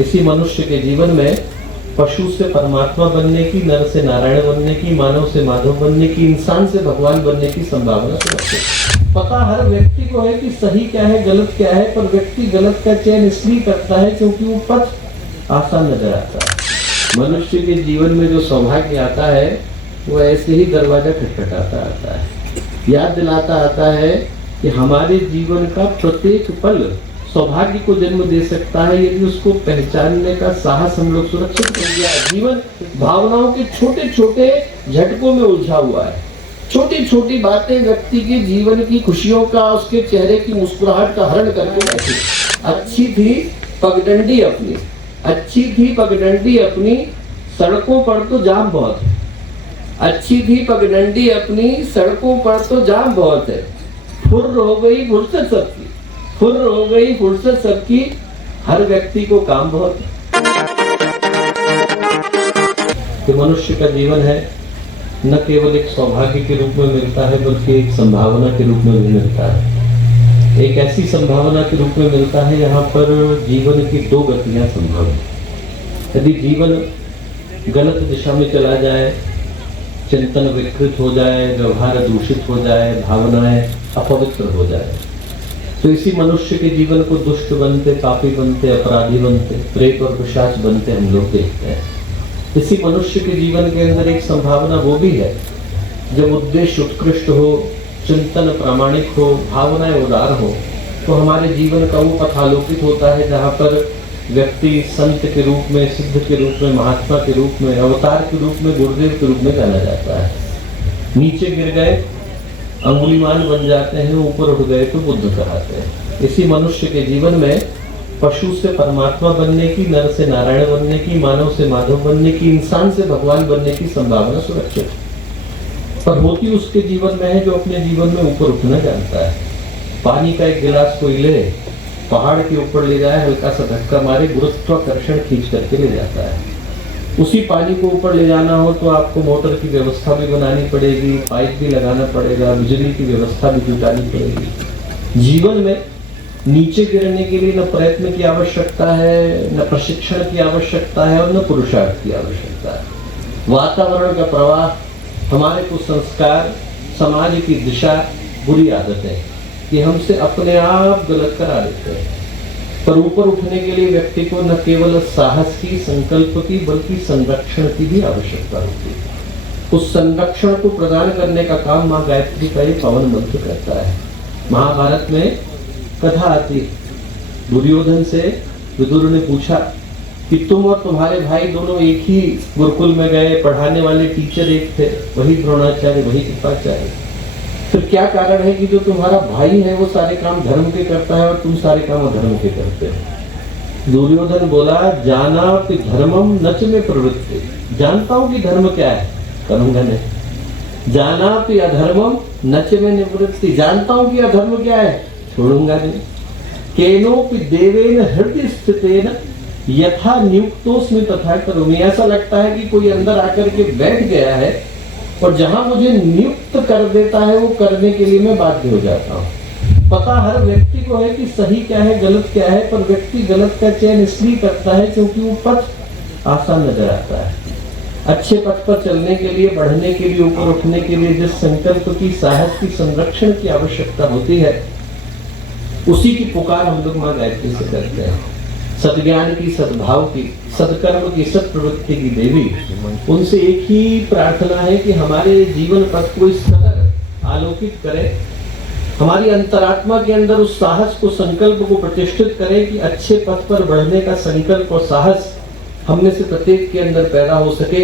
इसी मनुष्य के जीवन में पशु से परमात्मा बनने की, नर से नारायण बनने की, मानव से माधव बनने की, इंसान से भगवान बनने की संभावना सुरक्षित। पता हर व्यक्ति को है कि सही क्या है, गलत क्या है, पर व्यक्ति गलत का चयन इसलिए करता है क्योंकि वो पथ आसान नजर आता है। मनुष्य के जीवन में जो सौभाग्य आता है वो ऐसे ही दरवाजा खटखटाता आता है, याद दिलाता आता है कि हमारे जीवन का प्रत्येक पल सौभाग्य को जन्म दे सकता है यदि उसको पहचानने का साहस हम लोग सुरक्षित कर दिया। जीवन भावनाओं के छोटे छोटे झटकों में उलझा हुआ है। छोटी छोटी बातें व्यक्ति के जीवन की खुशियों का, उसके चेहरे की मुस्कुराहट का हरण करके बैठी। अच्छी थी पगडंडी अपनी, अच्छी थी पगडंडी अपनी, सड़कों पर तो जाम बहुत है। अच्छी थी पगडंडी अपनी, सड़कों पर तो जाम बहुत है। फुर्र हो गई फुर्सत सबकी, फुर्र हो गई फुर्सत सबकी, हर व्यक्ति को काम बहुत है। कि मनुष्य का जीवन है न केवल एक सौभाग्य के रूप में मिलता है बल्कि एक संभावना के रूप में भी मिलता है। एक ऐसी संभावना के रूप में मिलता है यहाँ पर जीवन की दो गतियां संभव है। यदि जीवन गलत दिशा में चला जाए, चिंतन विकृत हो जाए, व्यवहार दूषित हो जाए, भावनाएं अपवित्र हो जाए, तो इसी मनुष्य के जीवन को दुष्ट बनते, पापी बनते, अपराधी बनते, प्रेत और पिशाच बनते हम लोग देखते हैं। इसी मनुष्य के जीवन के अंदर एक संभावना वो भी है, जब उद्देश्य उत्कृष्ट हो, चिंतन प्रामाणिक हो, भावनाएं उदार हो, तो हमारे जीवन का वो पथ आलोकित होता है जहाँ पर व्यक्ति संत के रूप में, सिद्ध के रूप में, महात्मा के रूप में, अवतार के रूप में, गुरुदेव के रूप में जाना जाता है। नीचे गिर गए अंगुलीमान बन जाते हैं, ऊपर उठ गए तो बुद्ध कहलाते हैं। इसी मनुष्य के जीवन में पशु से परमात्मा बनने की, नर से नारायण बनने की, मानव से माधव बनने की, इंसान से भगवान बनने की संभावना सुरक्षित पर होती उसके जीवन में है जो अपने जीवन में ऊपर उठना जानता है। पानी का एक गिलास कोई ले, पहाड़ के ऊपर ले जाए, हल्का सा धक्का मारे, गुरुत्वाकर्षण खींच करके ले जाता है। उसी पानी को ऊपर ले जाना हो तो आपको मोटर की व्यवस्था भी बनानी पड़ेगी, पाइप भी लगाना पड़ेगा, बिजली की व्यवस्था भी जुटानी पड़ेगी। जीवन में नीचे गिरने के लिए न प्रयत्न की आवश्यकता है, न प्रशिक्षण की आवश्यकता है और न पुरुषार्थ की आवश्यकता है। वातावरण का प्रवाह, हमारे कुछ संस्कार, समाज की दिशा, बुरी आदतें, ये हमसे अपने आप गलत करा देते हैं। पर ऊपर उठने के लिए व्यक्ति को न केवल साहस की, संकल्प की, बल्कि संरक्षण की भी आवश्यकता होती है। उस संरक्षण को प्रदान करने का काम माँ गायत्री का ये पावन मंत्र करता है। महाभारत में कथा आती, दुर्योधन से विदुर ने पूछा कि तुम और तुम्हारे भाई दोनों एक ही गुरुकुल में गए, पढ़ाने वाले टीचर एक थे, वही द्रोणाचार्य, वही कृपाचार्य, फिर क्या कारण है कि जो तुम्हारा भाई है वो सारे काम धर्म के करता है और तुम सारे काम अधर्म के करते हो? दुर्योधन बोला, जाना कि धर्मम नच में प्रवृत्ति, जानता हूं कि धर्म क्या है, करूंगा नहीं। जाना कि अधर्मम नच में निवृत्ति, जानता हूं कि अधर्म क्या है, छोड़ूंगा नहीं। केनोपि देवेन हृदय स्थितेन यथा नियुक्तोस्मि तथा करोमि, ऐसा लगता है कि कोई अंदर आकर के बैठ गया है और जहां मुझे नियुक्त कर देता है वो करने के लिए मैं बाध्य हो जाता हूँ। पता हर व्यक्ति को है कि सही क्या है, गलत क्या है, पर व्यक्ति गलत का चयन इसलिए करता है क्योंकि वो पथ आसान नजर आता है। अच्छे पथ पर चलने के लिए, बढ़ने के लिए, ऊपर उठने के लिए जिस संकल्प की, साहस की, संरक्षण की आवश्यकता होती है, उसी की पुकार हम लोग माँ गायत्री से करते हैं। सद्ज्ञान की, सद्भाव की, सत्कर्म की, सत्प्रवृत्ति की देवी, उनसे एक ही प्रार्थना है कि हमारे जीवन पथ को इस कदर आलोकित करे, हमारी अंतरात्मा के अंदर उस साहस को, संकल्प को प्रतिष्ठित करे कि अच्छे पथ पर बढ़ने का संकल्प और साहस हम में से प्रत्येक के अंदर पैदा हो सके।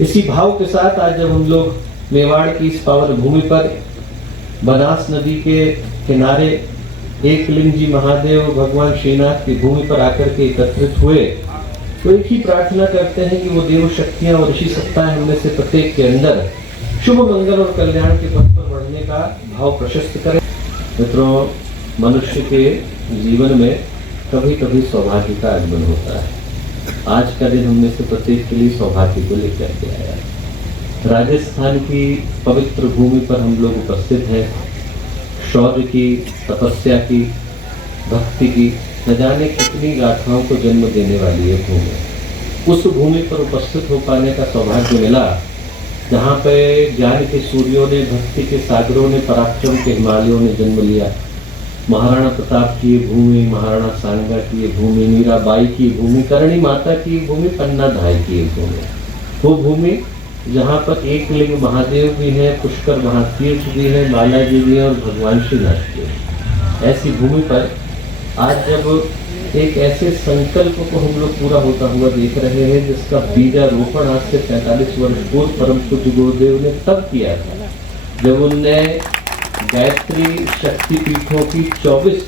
इसी भाव के साथ आज जब हम लोग मेवाड़ की इस पावन भूमि पर बनास नदी के किनारे एक लिंग जी महादेव भगवान श्रीनाथ की भूमि पर आकर के एकत्रित हुए, तो एक ही प्रार्थना करते हैं कि वो देव शक्तियां और ऋषि सत्ताएं हम में से प्रत्येक के अंदर शुभ, मंगल और कल्याण के पथ पर बढ़ने का भाव प्रशस्त करें। मित्रों, मनुष्य के जीवन में कभी कभी सौभाग्य का आगमन होता है। आज का दिन हम में से प्रत्येक के लिए सौभाग्य को लेकर के आया है। राजस्थान की पवित्र भूमि पर हम लोग उपस्थित हैं। शौर्य की, तपस्या की, भक्ति की, न जाने कितनी गाथाओं को जन्म देने वाली है भूमि। उस भूमि पर उपस्थित हो पाने का सौभाग्य मिला जहाँ पे ज्ञान के सूर्यों ने, भक्ति के सागरों ने, पराक्रम के हिमालयों ने जन्म लिया। महाराणा प्रताप की ये भूमि, महाराणा सांगा की ये भूमि, मीराबाई की भूमि, करणी माता की भूमि, पन्ना धाई की भूमि, वो भूमि जहाँ पर एक लिंग महादेव भी है, पुष्कर महातीर्थ भी है, बालाजी भी है और भगवान श्रीनाथ भी है। ऐसी भूमि पर आज जब एक ऐसे संकल्प को हम लोग पूरा होता हुआ देख रहे हैं जिसका बीजारोपण आज से 45 वर्ष पूर्व परम पूज्य गुरुदेव ने तब किया था, जब उनने गायत्री शक्तिपीठों की 24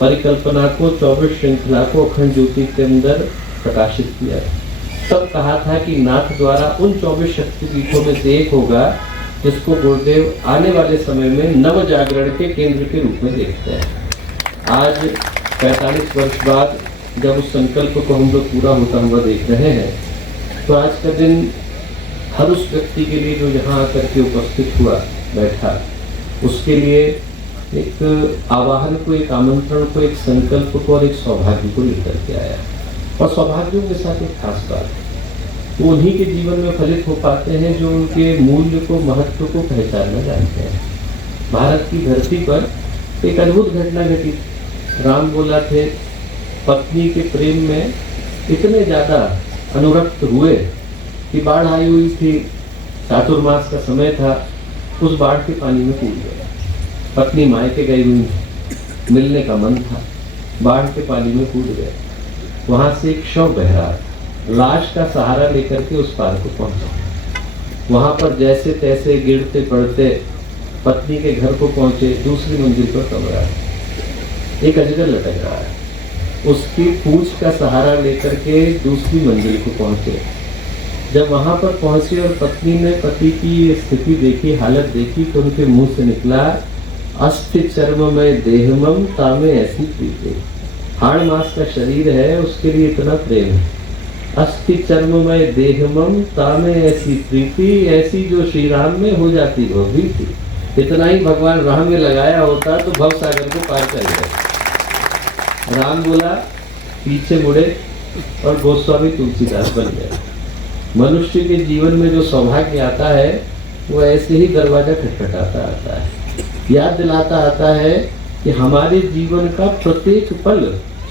परिकल्पना को, 24 श्रृंखला को अखंड ज्योति के अंदर प्रकाशित किया। तब कहा था कि नाथ द्वारा उन 24 शक्तिपीठों में से एक होगा जिसको गुरुदेव आने वाले समय में नव जागरण के केंद्र के रूप में देखते हैं। आज 45 वर्ष बाद जब उस संकल्प को हम लोग पूरा होता हुआ देख रहे हैं, तो आज का दिन हर उस व्यक्ति के लिए जो यहाँ आकर के उपस्थित हुआ, बैठा, उसके लिए एक आवाहन को, एक आमंत्रण को, एक संकल्प को और एक सौभाग्य को लेकर के आया। और सौभाग्यों के साथ एक खास बात, वो उन्हीं के जीवन में फलित हो पाते हैं जो उनके मूल्य को, महत्व को पहचानना जानते हैं। भारत की धरती पर एक अद्भुत घटना घटी। राम बोला थे पत्नी के प्रेम में इतने ज़्यादा अनुरक्त हुए कि बाढ़ आई हुई थी, चातुर्मास का समय था, उस बाढ़ के पानी में कूद गए। पत्नी मायके गई हुई, मिलने का मन था, बाढ़ के पानी में कूद गए। वहाँ से एक शव बह रहा, लाश का सहारा लेकर के उस पार को पहुँचा। वहाँ पर जैसे तैसे गिरते पड़ते पत्नी के घर को पहुँचे। दूसरी मंजिल पर कमरा है, एक अजगर लटक रहा है, उसकी पूंछ का सहारा लेकर के दूसरी मंजिल को पहुंचे। जब वहां पर पहुंचे और पत्नी ने पति की स्थिति देखी, हालत देखी, तो उनके मुंह से निकला, अस्थि चर्म में देहमम तामे ऐसी प्रीति। हाड़ मास का शरीर है, उसके लिए इतना प्रेम है। अस्थि चर्म में देहमम तामे ऐसी प्रीति, ऐसी जो श्री राम में हो जाती वो भी थी। इतना ही भगवान राह में लगाया होता तो भव सागर को पार कर गए। राम बोला, पीछे मुड़े और गोस्वामी तुलसीदास बन गए। मनुष्य के जीवन में जो सौभाग्य आता है वो ऐसे ही दरवाजा खटखटाता आता है, याद दिलाता आता है कि हमारे जीवन का प्रत्येक पल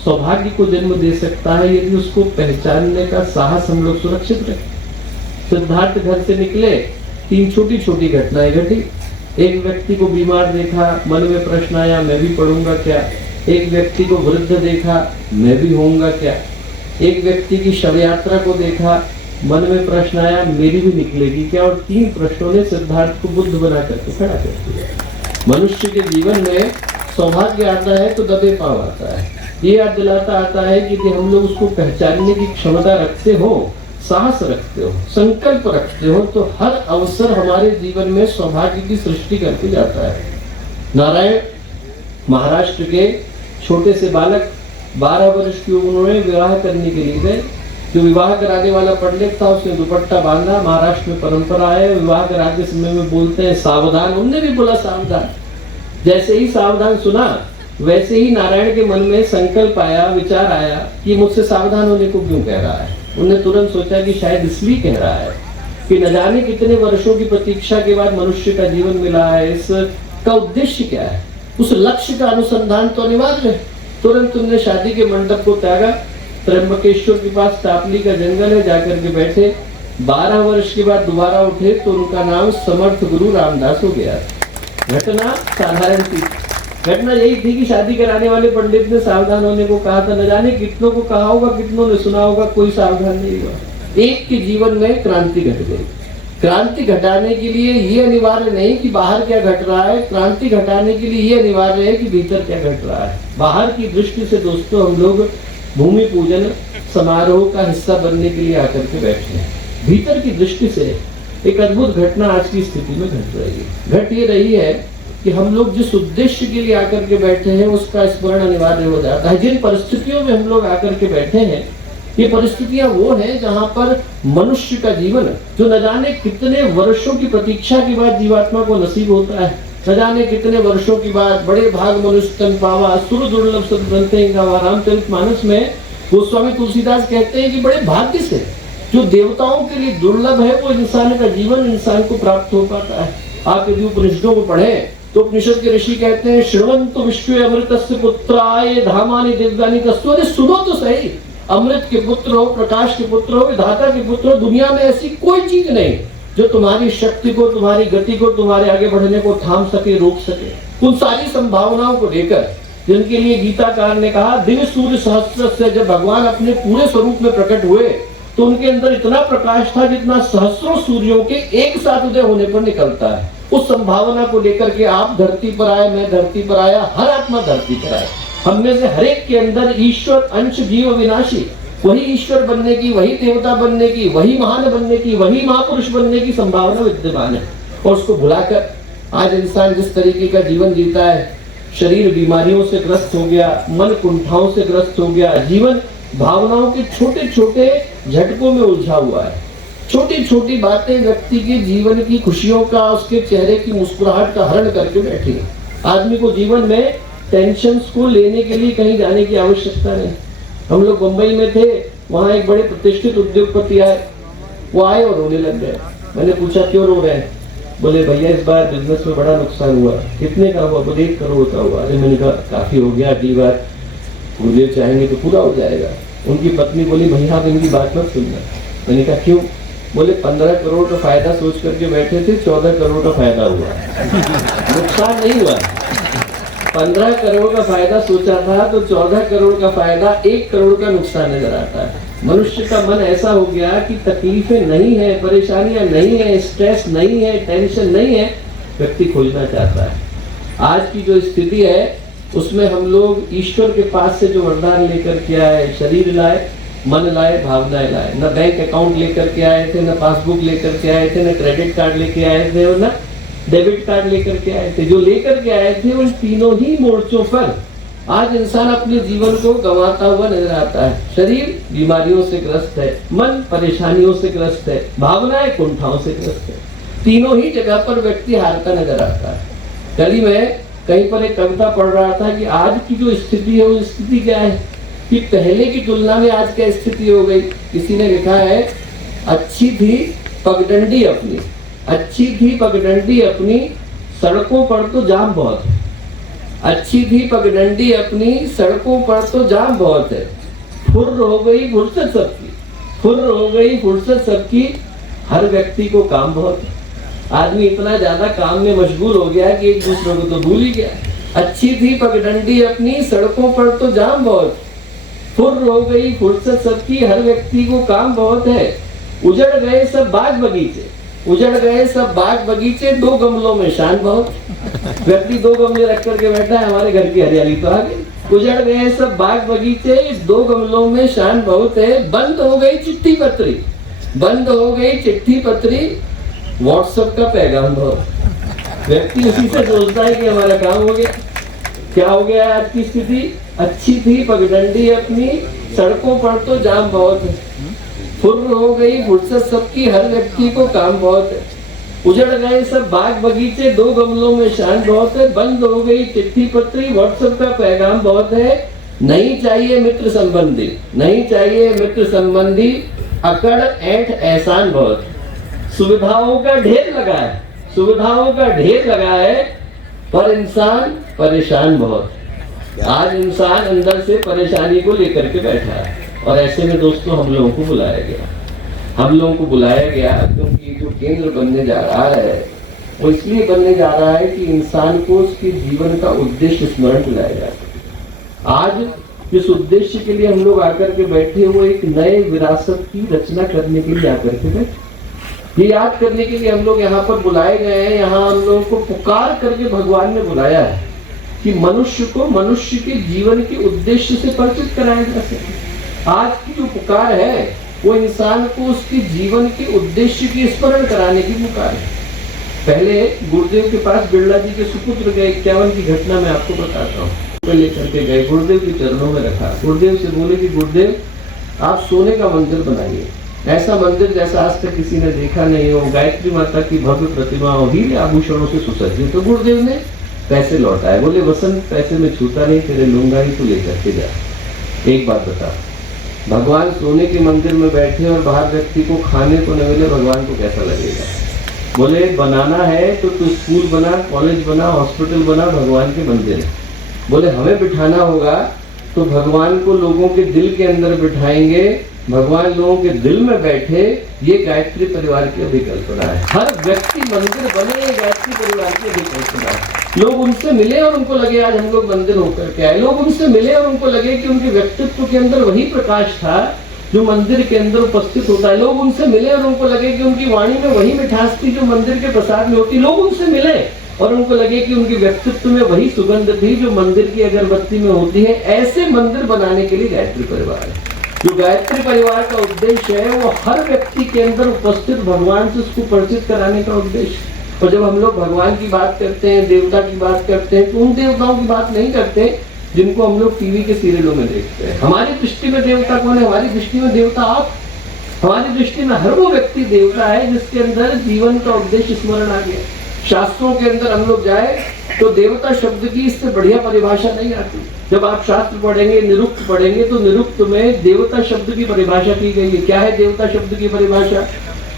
सौभाग्य को जन्म दे सकता है यदि उसको पहचानने का साहस हम लोग सुरक्षित रखें। सिद्धार्थ घर से निकले, 3 छोटी छोटी घटनाएं घटी। एक व्यक्ति को बीमार देखा, मन में प्रश्न आया, मैं भी पढ़ूंगा क्या? एक व्यक्ति को वृद्ध देखा, मैं भी होऊंगा क्या? एक व्यक्ति की शव यात्रा को देखा, मन में प्रश्न आया, मेरी भी निकलेगी क्या? और 3 प्रश्नों ने सिद्धार्थ को बुद्ध बना करके खड़ा कर दिया। मनुष्य के जीवन में सौभाग्य आता है तो दबे पांव आता है, ये याद दिलाता आता है कि हम लोग उसको पहचानने की क्षमता रखते हो, साहस रखते हो, संकल्प रखते हो, तो हर अवसर हमारे जीवन में सौभाग्य की सृष्टि करके जाता है। नारायण महाराष्ट्र के छोटे से बालक 12 वर्ष की उम्र में विवाह करने के लिए गए। जो विवाह कराने वाला पंडित था उसने दुपट्टा बांधा। महाराष्ट्र में परंपरा है, विवाह कराते समय में बोलते हैं सावधान, उनने भी बोला सावधान। जैसे ही सावधान सुना वैसे ही नारायण के मन में संकल्प आया, विचार आया कि मुझसे सावधान होने को क्यों कह रहा है। उन्होंने तुरंत सोचा कि शायद इसलिए कह रहा है कि न जाने कितने वर्षों की प्रतीक्षा के बाद मनुष्य का जीवन मिला है, इसका उद्देश्य क्या है, उस लक्ष्य का अनुसंधान तो अनिवार्य है। तुरंत उन्होंने शादी के मंडप को त्यागा, त्र्यंबकेश्वर के पास टापली का जंगल है, जाकर के बैठे। 12 वर्ष के बाद दोबारा उठे तो उनका नाम समर्थ गुरु रामदास हो गया। घटना साधारण थी, घटना यही थी कि शादी कराने वाले पंडित ने सावधान होने को कहा था। न जाने कितनों को कहा होगा, कितनों ने सुना होगा, कोई सावधान नहीं हुआ। एक के जीवन में क्रांति घट गई। क्रांति घटाने के लिए ये अनिवार्य नहीं कि बाहर क्या घट रहा है, क्रांति घटाने के लिए ये अनिवार्य है कि भीतर क्या घट रहा है। बाहर की दृष्टि से दोस्तों हम लोग भूमि पूजन समारोह का हिस्सा बनने के लिए आकर के बैठे हैं। भीतर की दृष्टि से एक अद्भुत घटना आज की स्थिति में घट रही है। घट ये रही है कि हम लोग जिस उद्देश्य के लिए आकर के बैठे हैं उसका स्मरण अनिवार्य हो जाता है। जिन परिस्थितियों में हम लोग आकर के बैठे हैं, ये परिस्थितियां वो हैं जहां पर मनुष्य का जीवन जो न जाने कितने वर्षों की प्रतीक्षा के बाद जीवात्मा को नसीब होता है, न जाने कितने वर्षों की बात, बड़े भाग मनुष्य तन पावा, सुर दुर्लभ सत ग्रंथ गावा। रामचरितमानस में गोस्वामी तुलसीदास कहते हैं कि बड़े भाग्य से जो देवताओं के लिए दुर्लभ है वो इंसान का जीवन इंसान को प्राप्त हो पाता है। आप यदि उपनिषदों को पढ़ें तो उपनिषद के ऋषि कहते हैं श्रवंतु विश्वे अमृतस्य पुत्राय धामानि दिव्यानि तस्व। अरे सुनो तो सही, अमृत के पुत्र हो, प्रकाश के पुत्र हो, विधाता के पुत्र हो, दुनिया में ऐसी कोई चीज नहीं जो तुम्हारी शक्ति को, तुम्हारी गति को, तुम्हारे आगे बढ़ने को थाम सके, रोक सके। उन सारी संभावनाओं को लेकर जिनके लिए गीताकार ने कहा दिव्य सूर्य सहस्त्र से, जब भगवान अपने पूरे स्वरूप में प्रकट हुए तो उनके अंदर इतना प्रकाश था जितना सहस्रों सूर्यों के एक साथ उदय होने पर निकलता है। उस संभावना को लेकर के आप धरती पर आए, मैं धरती पर आया, हर आत्मा धरती पर आए। हम में से हर एक के अंदर ईश्वर अंश जीव विनाशी, वही ईश्वर बनने की, वही देवता बनने की, वही महान बनने की, वही महापुरुष बनने की संभावना विद्यमान है। और उसको भुलाकर आज इंसान जिस तरीके का जीवन जीता है, शरीर बीमारियों से ग्रस्त हो गया, मन कुंठाओं से ग्रस्त हो गया, जीवन भावनाओं के छोटे छोटे झटकों में उलझा हुआ है। छोटी छोटी बातें व्यक्ति के जीवन की खुशियों का, उसके चेहरे की मुस्कुराहट का हरण करके बैठी है। आदमी को जीवन में टेंशन को लेने के लिए कहीं जाने की आवश्यकता नहीं। हम लोग मुंबई में थे, वहाँ एक बड़े प्रतिष्ठित उद्योगपति आए, वो आए और रोने लग गए। मैंने पूछा क्यों रो रहे हैं? बोले भैया इस बार बिजनेस में बड़ा नुकसान हुआ। कितने का हुआ? बोले 1 करोड़ का हुआ। अरे मैंने कहा काफी हो गया, अगली बार गुरुदेव चाहेंगे तो पूरा हो जाएगा। उनकी पत्नी बोली भैया आप इनकी बात मत सुनना। मैंने कहा क्यों? बोले 15 करोड़ का फायदा सोच करके बैठे थे, 14 करोड़ का फायदा हुआ। नुकसान नहीं हुआ। 15 करोड़ का फायदा सोचा था तो 14 करोड़ का फायदा, 1 करोड़ का नुकसान नजर आता है। मनुष्य का मन ऐसा हो गया कि तकलीफें नहीं है, परेशानियां नहीं है, स्ट्रेस नहीं है, टेंशन नहीं है, व्यक्ति खोजना चाहता है। आज की जो स्थिति है उसमें हम लोग ईश्वर के पास से जो वरदान लेकर के आए, शरीर लाए, मन लाए, भावनाएं लाए। न बैंक अकाउंट लेकर के आए थे, न पासबुक लेकर के आए थे, न क्रेडिट कार्ड लेके आए थे और न डेबिट कार्ड लेकर के आए थे। जो लेकर के आए थे उन तीनों ही मोर्चों पर आज इंसान अपने जीवन को गंवाता हुआ नजर आता है। शरीर बीमारियों से ग्रस्त है, मन परेशानियों से ग्रस्त है, भावनाएं कुंठाओं से ग्रस्त है। तीनों ही जगह पर व्यक्ति हारता नजर आता है। कल ही मैं कहीं पर एक कविता पढ़ रहा था कि आज की जो स्थिति है वो स्थिति क्या है कि पहले की तुलना में आज क्या स्थिति हो गई। किसी ने लिखा है अच्छी थी पगडंडी अपनी, अच्छी थी पगडंडी अपनी, सड़कों पर तो जाम बहुत है। अच्छी थी पगडंडी अपनी, सड़कों पर तो जाम बहुत है। फुर्र हो गई फुर्सत सबकी, फुर्र हो गई फुर्सत सबकी, हर व्यक्ति को काम बहुत है। आदमी इतना ज्यादा काम में मशगूल हो गया कि एक दूसरे को तो भूल ही गया। अच्छी थी पगडंडी अपनी, सड़कों पर तो जाम बहुत, फुर्र हो गई फुर्सत सबकी, हर व्यक्ति को काम बहुत है। उजड़ गए सब बाग बगीचे, उजड़ गए सब बाग बगीचे, 2 गमलों में शान बहुत। व्यक्ति 2 गमले रख करके बैठा है, हमारे घर की हरियाली तो आ गई। उजड़ गए सब बाग बगीचे, 2 गमलों में शान बहुत है। बंद हो गई चिट्ठी पत्री, बंद हो गई चिट्ठी पत्री, व्हाट्सएप का पैगाम बहुत। व्यक्ति उसी से सोचता है कि हमारा काम हो गया। क्या हो गया आज की स्थिति? अच्छी थी पगडंडी अपनी, सड़कों पर तो जाम बहुत है। फुर्र हो गई फुर्सत सबकी, हर व्यक्ति को काम बहुत है। उजड़ गए सब बाग बगीचे, 2 गमलों में शान बहुत है। बंद हो गई चिट्ठी पत्री, व्हाट्सएप का पैगाम बहुत है। नहीं चाहिए मित्र संबंधी, नहीं चाहिए मित्र संबंधी, अकड़ ऐठ एहसान बहुत। सुविधाओं का ढेर लगा है, सुविधाओं का ढेर लगा है, पर इंसान परेशान बहुत। आज इंसान अंदर से परेशानी को लेकर के बैठा है। और ऐसे में दोस्तों हम लोगों को बुलाया गया, हम लोगों को बुलाया गया क्योंकि जो केंद्र बनने जा रहा है वो इसलिए बनने जा रहा है कि इंसान को उसके जीवन का उद्देश्य स्मरण दिलाया जा सके। आज जिस उद्देश्य के लिए हम लोग आकर के बैठे हुए, एक नए विरासत की रचना करने के लिए आकर के बैठे, ये याद करने के लिए हम लोग यहाँ पर बुलाए गए हैं। यहाँ हम लोगों को पुकार करके भगवान ने बुलाया है कि मनुष्य को मनुष्य के जीवन के उद्देश्य से परिचित कराया जा सके। आज की जो पुकार है वो इंसान को उसके जीवन के उद्देश्य की स्मरण कराने की पुकार है। पहले गुरुदेव के पास बिरला जी के सुपुत्र गए, 51 की घटना मैं आपको बताता हूँ। लेकर के गए, गुरुदेव के चरणों में रखा, गुरुदेव से बोले कि गुरुदेव आप सोने का मंदिर बनाइए। ऐसा मंदिर जैसा आज तक किसी ने देखा नहीं हो। गायत्री माता की भव्य प्रतिमा हो, हीरे आभूषणों से सुसज्जित। तो गुरुदेव ने पैसे लौटाए, बोले वसंत पैसे में छूता नहीं, तेरे लूंगा ही, तो लेकर के जा। एक बात बता, भगवान सोने के मंदिर में बैठे और बाहर व्यक्ति को खाने को न मिले, भगवान को कैसा लगेगा? बोले बनाना है तो तू स्कूल बना, कॉलेज बना, हॉस्पिटल बना, भगवान के मंदिर। बोले हमें बिठाना होगा तो भगवान को लोगों के दिल के अंदर बिठाएंगे, भगवान लोगों के दिल में बैठे। ये गायत्री परिवार की अभिकल्पना है। हर व्यक्ति मंदिर बने, ये गायत्री परिवार की अभिकल्पना है। लोग उनसे मिले और उनको लगे आज हम लोग मंदिर होकर के आए। लोग उनसे मिले और उनको लगे कि उनके व्यक्तित्व के अंदर वही प्रकाश था जो मंदिर के अंदर उपस्थित होता है। लोग उनसे मिले और उनको लगे कि उनकी वाणी में वही मिठास थी जो मंदिर के प्रसाद में होती। लोग उनसे मिले और उनको लगे कि उनके व्यक्तित्व में वही सुगंध थी जो मंदिर की अगरबत्ती में होती है। ऐसे मंदिर बनाने के लिए गायत्री परिवार है। जो गायत्री परिवार का उद्देश्य है वो हर व्यक्ति के अंदर उपस्थित भगवान से उसको परिचित कराने का उद्देश्य। और जब हम लोग भगवान की बात करते हैं, देवता की बात करते हैं, तो उन देवताओं की बात नहीं करते जिनको हम लोग टीवी के सीरियलों में देखते हैं। हमारी दृष्टि में देवता कौन है? हमारी दृष्टि में देवता आप। हमारी दृष्टि में हर वो व्यक्ति देवता है जिसके अंदर जीवन का उद्देश्य स्मरण आ गया। शास्त्रों के अंदर हम लोग जाए तो देवता शब्द की इससे बढ़िया परिभाषा नहीं आती। जब आप शास्त्र पढ़ेंगे, निरुक्त पढ़ेंगे, तो निरुक्त में देवता शब्द की परिभाषा की गई है। क्या है देवता शब्द की परिभाषा?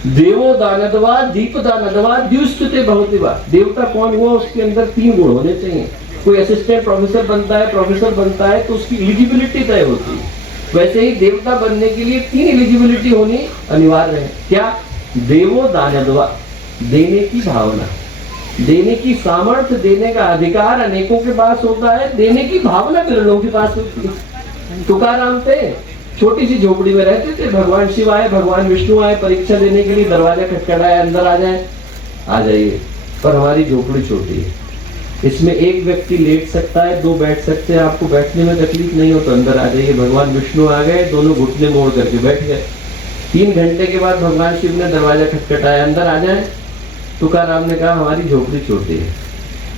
देवो दानदवा, दीप दानदवा, द्युस्तुते भवतिवा। देवता कौन हुआ? उसके अंदर 3 गुण होने चाहिए। कोई असिस्टेंट प्रोफेसर बनता है, प्रोफेसर बनता है, तो उसकी एलिजिबिलिटी तय होती है। वैसे ही देवता बनने के लिए 3 एलिजिबिलिटी होनी अनिवार्य है। क्या? देवो दानदवा, देने की भावना, देने की सामर्थ्य, देने का अधिकार अनेकों के पास होता है, देने की भावना बिरलों के पास होती है। तुकाराम पे छोटी सी झोपड़ी में रहते थे, भगवान शिव आए, भगवान विष्णु आए, परीक्षा देने के लिए दरवाजा खटखटाया, अंदर आ जाए, आ जाइए, पर हमारी झोपड़ी छोटी है, इसमें एक व्यक्ति लेट सकता है, 2 बैठ सकते हैं, आपको बैठने में तकलीफ नहीं हो तो अंदर आ जाइए। भगवान विष्णु आ गए, दोनों घुटने मोड़ करके बैठ गए। 3 घंटे के बाद भगवान शिव ने दरवाजा खटखटाया, अंदर आ जाए। तुकाराम ने कहा हमारी झोपड़ी छोटी है,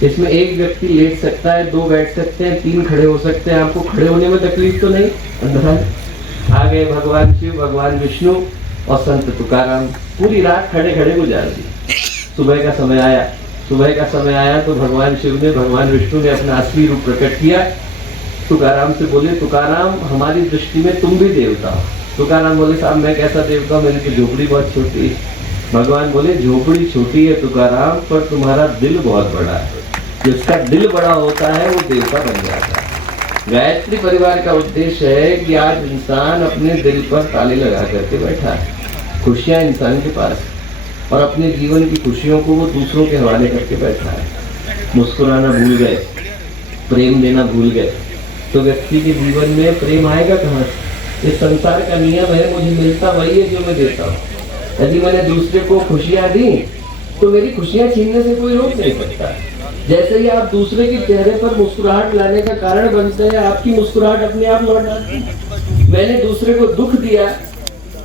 इसमें एक व्यक्ति लेट सकता है, 2 बैठ सकते हैं, 3 खड़े हो सकते हैं, आपको खड़े होने में तकलीफ तो नहीं? अंदर आ गए भगवान शिव, भगवान विष्णु और संत तुकाराम। पूरी रात खड़े खड़े गुजार दी। सुबह का समय आया, सुबह का समय आया तो भगवान शिव ने, भगवान विष्णु ने अपना असली रूप प्रकट किया। तुकाराम से बोले तुकाराम हमारी दृष्टि में तुम भी देवता हो। तुकाराम बोले साहब मैं कैसा देवता हूँ, मेरी झोपड़ी बहुत छोटी है। भगवान बोले झोपड़ी छोटी है तुकाराम, पर तुम्हारा दिल बहुत बड़ा है, जिसका दिल बड़ा होता है वो देवता बन जाता है। गायत्री परिवार का उद्देश्य है कि आज इंसान अपने दिल पर ताले लगा करके बैठा है, खुशियां इंसान के पास, और अपने जीवन की खुशियों को वो दूसरों के हवाले करके बैठा है। मुस्कुराना भूल गए, प्रेम देना भूल गए, तो व्यक्ति के जीवन में प्रेम आएगा कहाँ से? इस संसार का नियम है मुझे मिलता वही है जो मैं देता हूँ। यदि मैंने दूसरे को खुशियां दी तो मेरी खुशियां छीनने से कोई रोक नहीं सकता। जैसे ही आप दूसरे के चेहरे पर मुस्कुराहट लाने का कारण बनते हैं, आपकी मुस्कुराहट अपने आप लौट आती है। मैंने दूसरे को दुख दिया,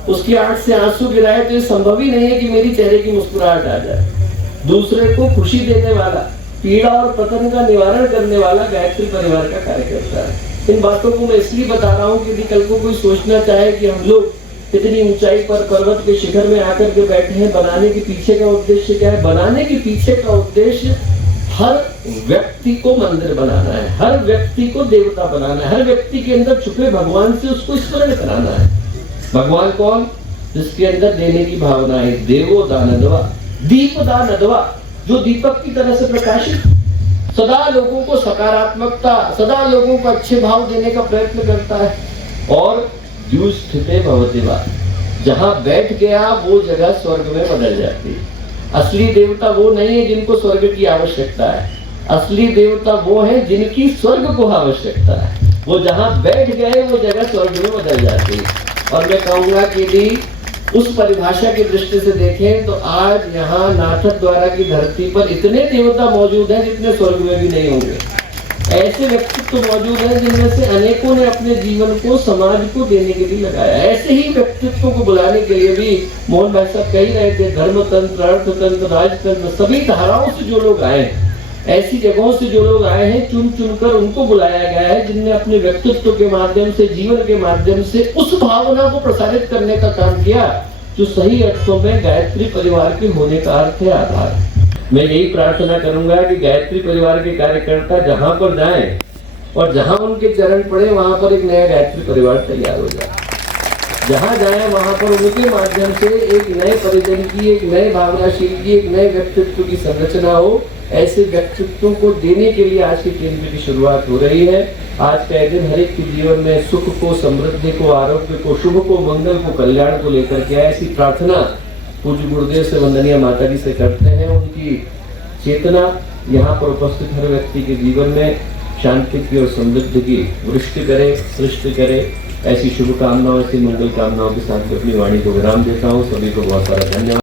उसकी आंख से आंसू गिराए, तो ये संभव ही नहीं है कि मेरी चेहरे की मुस्कुराहट आ जाए। दूसरे को खुशी देने वाला, पीड़ा और पतन का निवारण करने वाला गायत्री परिवार का कार्य करता है। इन बातों को मैं इसलिए बता रहा हूँ कि यदि कल को कोई सोचना चाहे कि हम लोग इतनी ऊंचाई पर पर्वत के शिखर में आकर के बैठे हैं, बनाने के पीछे का उद्देश्य क्या है? बनाने के पीछे का उद्देश्य हर व्यक्ति को मंदिर बनाना है, हर व्यक्ति को देवता बनाना है, हर व्यक्ति के अंदर छुपे भगवान से उसको स्मरण कराना है। भगवान कौन? जिसके अंदर देने की भावना है। देवो दानदवा, दीप दानदवा, जो दीपक की तरह से प्रकाशित, सदा लोगों को सकारात्मकता, सदा लोगों को अच्छे भाव देने का प्रयत्न करता है। और द्युस्थिते भवतिवा, जहां बैठ गया वो जगह स्वर्ग में बदल जाती है। असली देवता वो नहीं है जिनको स्वर्ग की आवश्यकता है, असली देवता वो है जिनकी स्वर्ग को आवश्यकता है। वो जहां बैठ गए वो जगह स्वर्ग में बदल जाती है। और मैं कहूंगा कि यदि उस परिभाषा की दृष्टि से देखें तो आज यहाँ नाथक द्वारा की धरती पर इतने देवता मौजूद हैं जितने स्वर्ग में भी नहीं होंगे। ऐसे व्यक्तित्व मौजूद हैं जिनमें से अनेकों ने अपने जीवन को समाज को देने के लिए लगाया। ऐसे ही व्यक्तित्वों को बुलाने के लिए भी मोहन भाई साहब कह ही रहे थे, धर्म तंत्र, अर्थतंत्र, राजतंत्र, सभी धाराओं से जो लोग आए, ऐसी जगहों से जो लोग आए हैं, चुन चुनकर उनको बुलाया गया है जिनने अपने व्यक्तित्व के माध्यम से, जीवन के माध्यम से उस भावना को प्रसारित करने का काम किया जो सही अर्थों में गायत्री परिवार के होने का अर्थ है आधार। मैं यही प्रार्थना करूंगा कि गायत्री परिवार के कार्यकर्ता जहां पर जाएं और जहां उनके चरण पड़े वहां पर एक नया गायत्री परिवार तैयार हो जाए। जहां जाए वहां पर उनके माध्यम से एक नए परिजन की, एक नए भावनाशील की, एक नए व्यक्तित्व की संरचना हो। ऐसे व्यक्तित्वों को देने के लिए आज के केंद्र की शुरुआत हो रही है। आज का दिन हर एक के जीवन में सुख को, समृद्धि को, आरोग्य को, शुभ को, मंगल को, कल्याण को लेकर के आए, ऐसी प्रार्थना पूज्य गुरुदेव से, वंदनीय माता जी से करते हैं। उनकी चेतना यहाँ पर उपस्थित हर व्यक्ति के जीवन में शांति की और समृद्धि की वृष्टि करे, सृष्टि करे। ऐसी शुभकामनाओं, ऐसी मंगल कामनाओं के साथ मैं अपनी वाणी को विराम देता हूँ। सभी को बहुत सारा धन्यवाद।